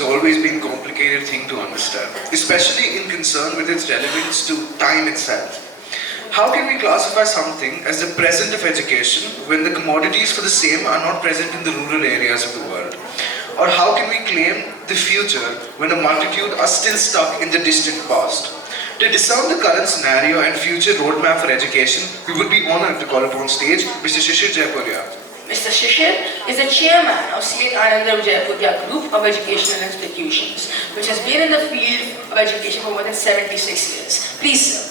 has always been a complicated thing to understand, especially in concern with its relevance to time itself. How can we classify something as the present of education when the commodities for the same are not present in the rural areas of the world? Or how can we claim the future when a multitude are still stuck in the distant past? To discern the current scenario and future roadmap for education, we would be honored to call upon stage Mr. Shishir Jaipuria. Mr. Shishir is the chairman of Anandram Jaipuria Group of Educational Institutions, which has been in the field of education for more than 76 years. Please, sir.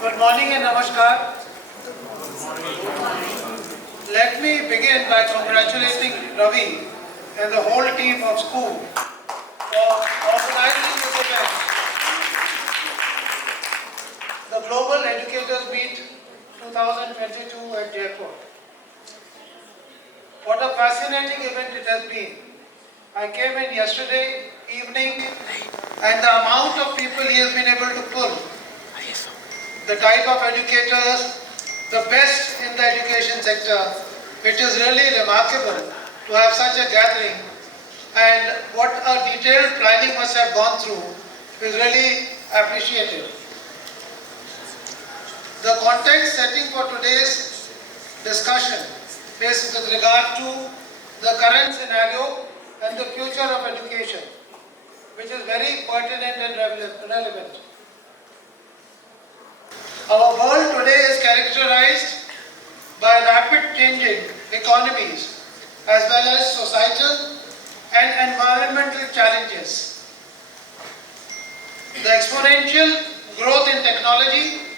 Good morning and namaskar. Let me begin by congratulating Ravi and the whole team of SCOO for organizing this event. The Global Educators Meet 2022 at Jaipur. What a fascinating event it has been. I came in yesterday evening and the amount of people he has been able to pull, the type of educators, the best in the education sector, it is really remarkable to have such a gathering, and what a detailed planning must have gone through is really appreciated. The context setting for today's discussion is with regard to the current scenario and the future of education, which is very pertinent and relevant. Our world today is characterized by rapid changing economies as well as societal and environmental challenges. The exponential growth in technology,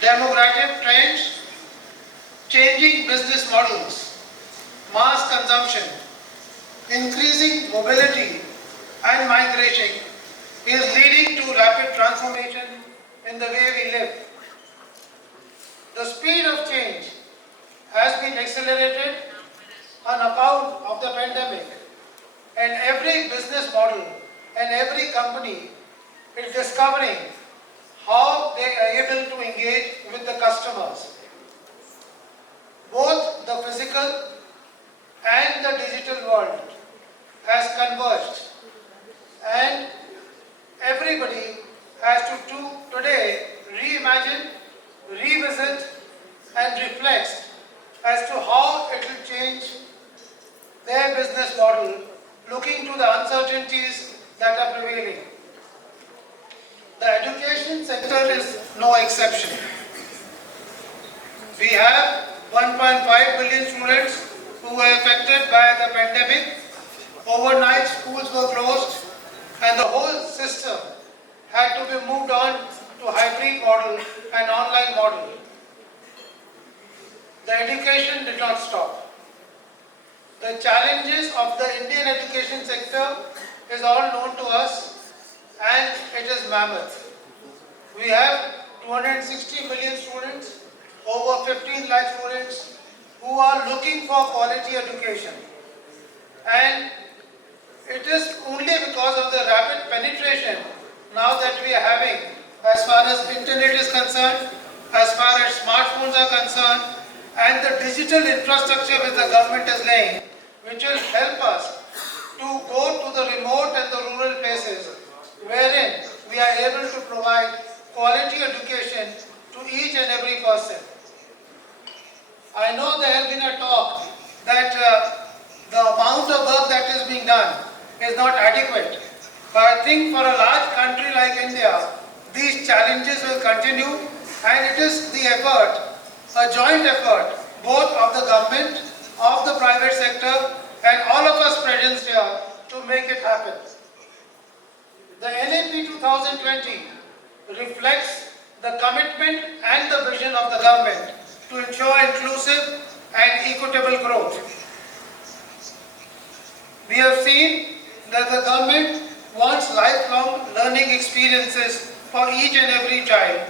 demographic trends, changing business models, mass consumption, increasing mobility and migration is leading to rapid transformation in the way we live. The speed of change has been accelerated on account of the pandemic, and every business model and every company is discovering how they are able to engage with the customers. Both the physical and the digital world has converged, and everybody has to today reimagine, revisit and reflect as to how it will change their business model, looking to the uncertainties that are prevailing. The education sector is no exception. We have 1.5 billion students who were affected by the pandemic. Overnight schools were closed and the whole system had to be moved on to hybrid model and online model. The education did not stop. The challenges of the Indian education sector is all known to us, and it is mammoth. We have 260 million students, over 15 lakh students who are looking for quality education. And it is only because of the rapid penetration now that we are having, as far as internet is concerned, as far as smartphones are concerned, and the digital infrastructure which the government is laying, which will help us to go to the remote and the rural places, wherein we are able to provide quality education to each and every person. I know there has been a talk that the amount of work that is being done is not adequate. But I think for a large country like India, these challenges will continue, and it is the effort, a joint effort, both of the government, of the private sector, and all of us present here to make it happen. The NAP 2020 reflects the commitment and the vision of the government to ensure inclusive and equitable growth. We have seen that the government wants lifelong learning experiences for each and every child,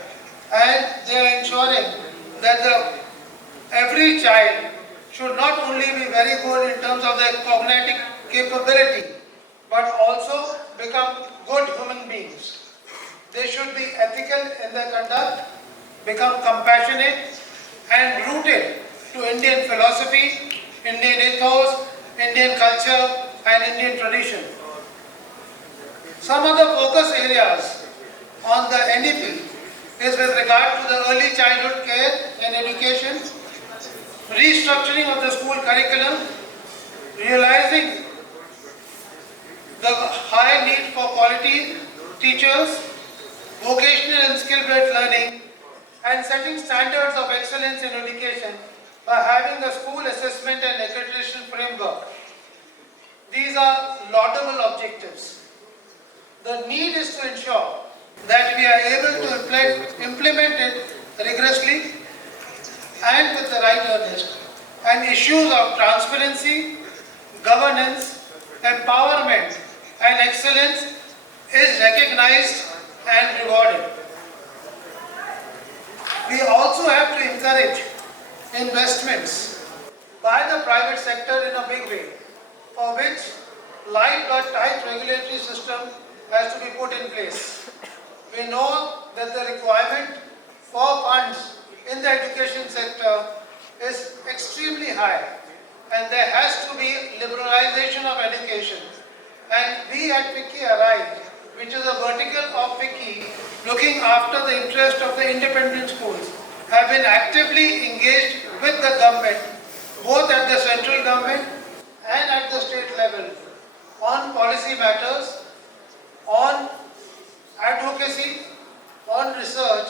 and they are ensuring that every child should not only be very good in terms of their cognitive capability, but also become good human beings. They should be ethical in their conduct, become compassionate and rooted to Indian philosophy, Indian ethos, Indian culture and Indian tradition. Some of the focus areas on the NEP is with regard to the early childhood care and education, restructuring of the school curriculum, realizing the high need for quality teachers, vocational and skill-based learning, and setting standards of excellence in education by having a school assessment and accreditation framework. These are laudable objectives. The need is to ensure that we are able to implement it rigorously and with the right earnest, and issues of transparency, governance, empowerment and excellence is recognized and rewarded. We also have to encourage investments by the private sector in a big way, for which light but tight regulatory system has to be put in place. We know that the requirement for funds in the education sector is extremely high, and there has to be liberalization of education. And we at FICCI arrived, which is a vertical of FICCI looking after the interest of the independent schools, have been actively engaged with the government, both at the central government and at the state level, on policy matters, on advocacy, on research,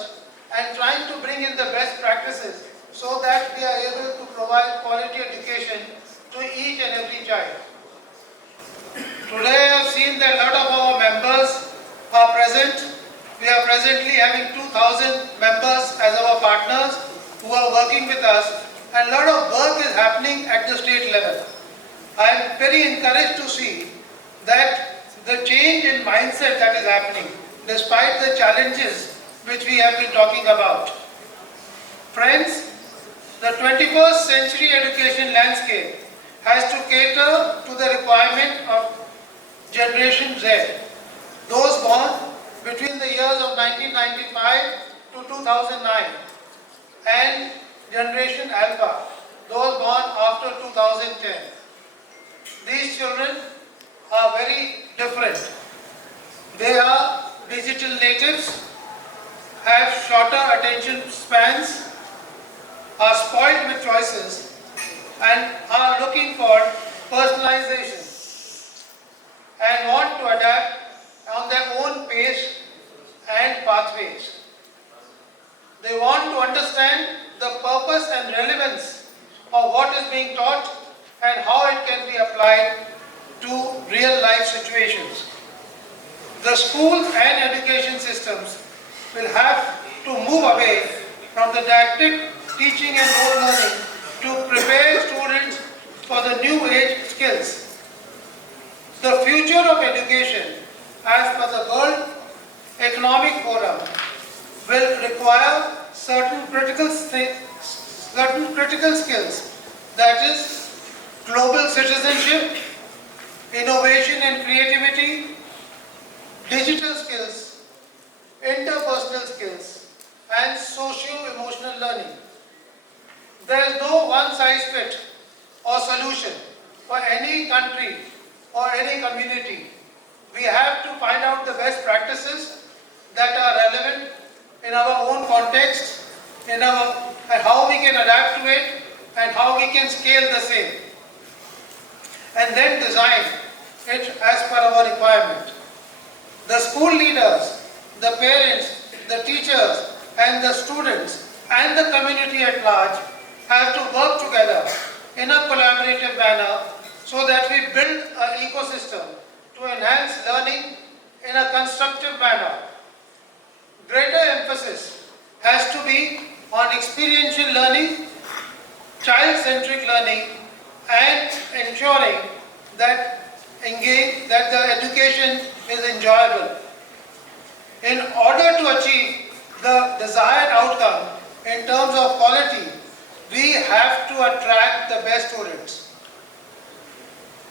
and trying to bring in the best practices so that we are able to provide quality education to each and every child. Today I have seen that a lot of our members are present. We are presently having 2,000 members as our partners who are working with us, and a lot of work is happening at the state level. I am very encouraged to see that the change in mindset that is happening despite the challenges which we have been talking about. Friends, the 21st century education landscape has to cater to the requirement of Generation Z, those born between the years of 1995 to 2009, and Generation Alpha, those born after 2010. These children are very different. They are digital natives, have shorter attention spans, are spoiled with choices, and are looking for personalization and want to adapt on their own pace and pathways. They want to understand the purpose and relevance of what is being taught and how it can be applied to real life situations. The school and education systems will have to move away from the didactic teaching and rote learning to prepare students for the new age skills. The future of education, as per the World Economic Forum, will require certain critical skills, that is global citizenship, innovation and creativity, digital skills, interpersonal skills, and socio-emotional learning. There is no one-size-fit or solution for any country or any community. We have to find out the best practices that are relevant in our own context, and how we can adapt to it, and how we can scale the same, and then design it as per our requirement. The school leaders, the parents, the teachers, and the students, and the community at large have to work together in a collaborative manner so that we build an ecosystem to enhance learning in a constructive manner. Greater emphasis has to be on experiential learning, child-centric learning, and ensuring that the education is enjoyable. In order to achieve the desired outcome in terms of quality, we have to attract the best students.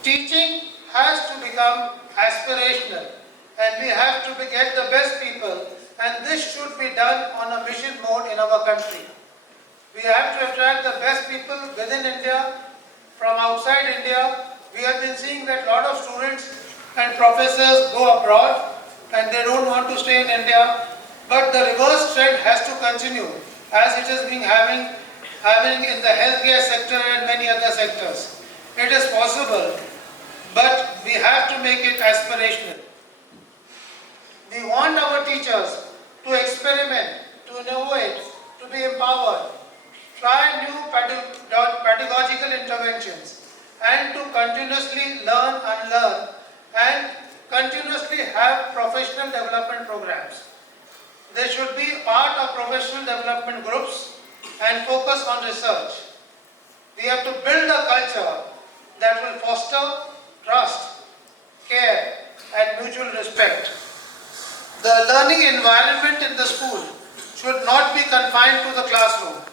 Teaching has to become aspirational, and we have to get the best people, and this should be done on a mission mode in our country. We have to attract the best people within India, from outside India. We have been seeing that a lot of students and professors go abroad and they don't want to stay in India. But the reverse trend has to continue, as it has been having in the healthcare sector and many other sectors. It is possible, but we have to make it aspirational. We want our teachers to experiment, to innovate, to be empowered, try new pedagogical interventions, and to continuously learn, unlearn, and continuously have professional development programs. They should be part of professional development groups and focus on research. We have to build a culture that will foster trust, care, and mutual respect. The learning environment in the school should not be confined to the classroom.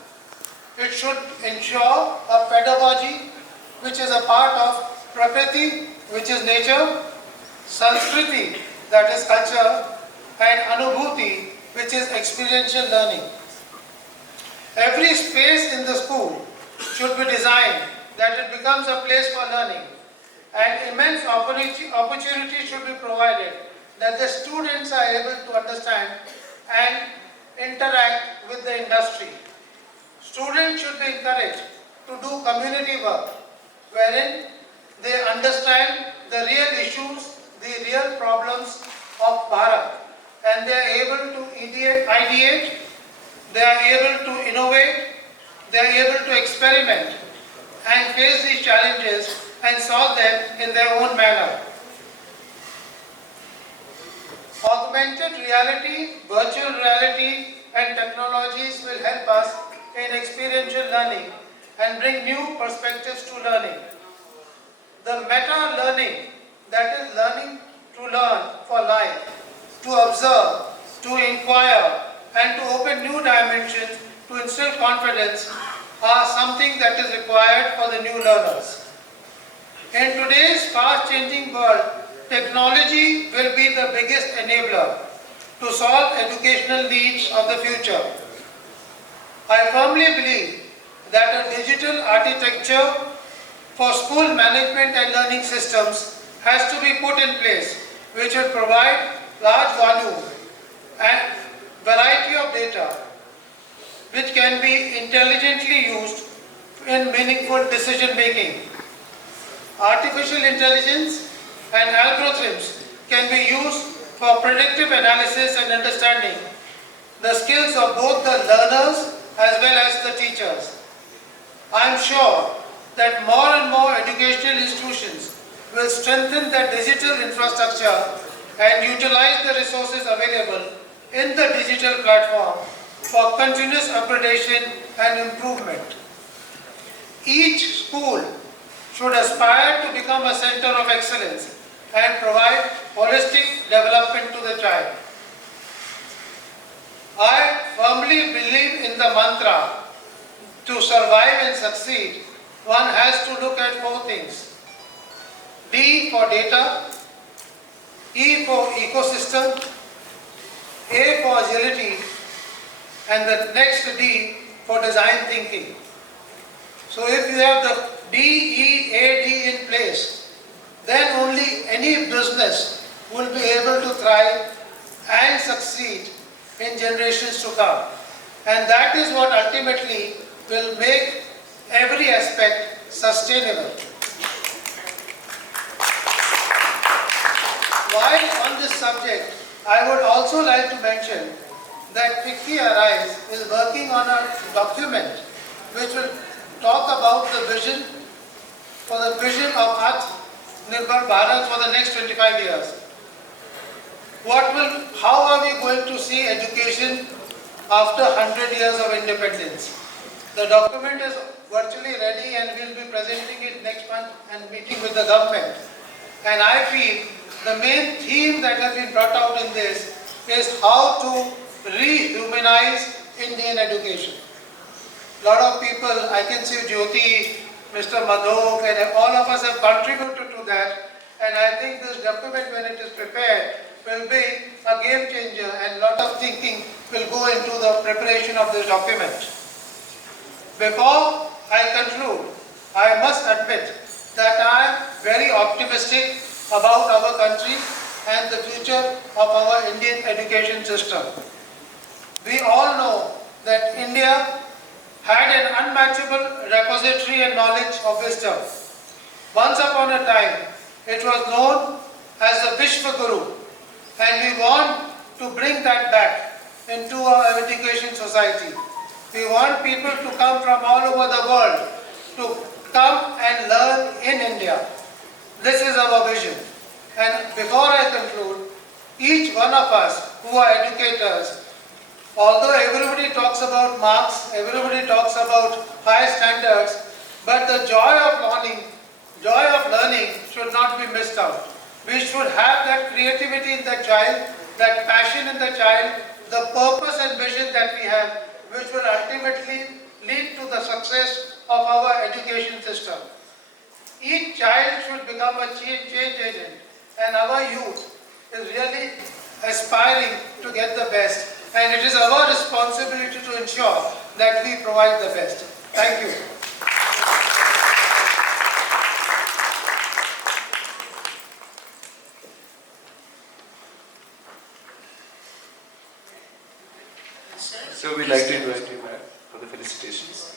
It should ensure a pedagogy which is a part of Prakriti, which is nature, Sanskriti, that is culture, and Anubhuti, which is experiential learning. Every space in the school should be designed that it becomes a place for learning, and immense opportunity should be provided that the students are able to understand and interact with the industry. Students should be encouraged to do community work, wherein they understand the real issues, the real problems of Bharat, and they are able to ideate, they are able to innovate, they are able to experiment and face these challenges and solve them in their own manner. Augmented reality, virtual reality, and technologies will help us in experiential learning and bring new perspectives to learning. The meta learning, that is learning to learn for life, to observe, to inquire, and to open new dimensions, to instill confidence, are something that is required for the new learners. In today's fast-changing world, technology will be the biggest enabler to solve educational needs of the future. I firmly believe that a digital architecture for school management and learning systems has to be put in place, which will provide large volume and variety of data, which can be intelligently used in meaningful decision making. Artificial intelligence and algorithms can be used for predictive analysis and understanding the skills of both the learners as well as the teachers. I am sure that more and more educational institutions will strengthen their digital infrastructure and utilize the resources available in the digital platform for continuous upgradation and improvement. Each school should aspire to become a center of excellence and provide holistic development to the child. I firmly believe in the mantra, to survive and succeed, one has to look at four things. D for data, E for ecosystem, A for agility, and the next D for design thinking. So if you have the D, E, A, D in place, then only any business will be able to thrive and succeed in generations to come. And that is what ultimately will make every aspect sustainable. While on this subject, I would also like to mention that FICCI Arise is working on a document which will talk about the vision of Atmanirbhar Bharat for the next 25 years. How are we going to see education after 100 years of independence? The document is virtually ready and we will be presenting it next month and meeting with the government. And I feel the main theme that has been brought out in this is how to rehumanize Indian education. A lot of people, I can see Jyoti, Mr. Madhok, and all of us have contributed to that. And I think this document, when it is prepared, will be a game changer and a lot of thinking will go into the preparation of this document. Before I conclude, I must admit that I am very optimistic about our country and the future of our Indian education system. We all know that India had an unmatchable repository and knowledge of wisdom. Once upon a time, it was known as the Vishwa Guru, and we want to bring that back into our education society. We want people to come from all over the world to come and learn in India. This is our vision. And before I conclude, each one of us who are educators, although everybody talks about marks, everybody talks about high standards, but the joy of learning should not be missed out. We should have that creativity in the child, that passion in the child, the purpose and vision that we have, which will ultimately lead to the success of our education system. Each child should become a change agent, and our youth is really aspiring to get the best. And it is our responsibility to ensure that we provide the best. Thank you. So we'd like to invite you back for the felicitations.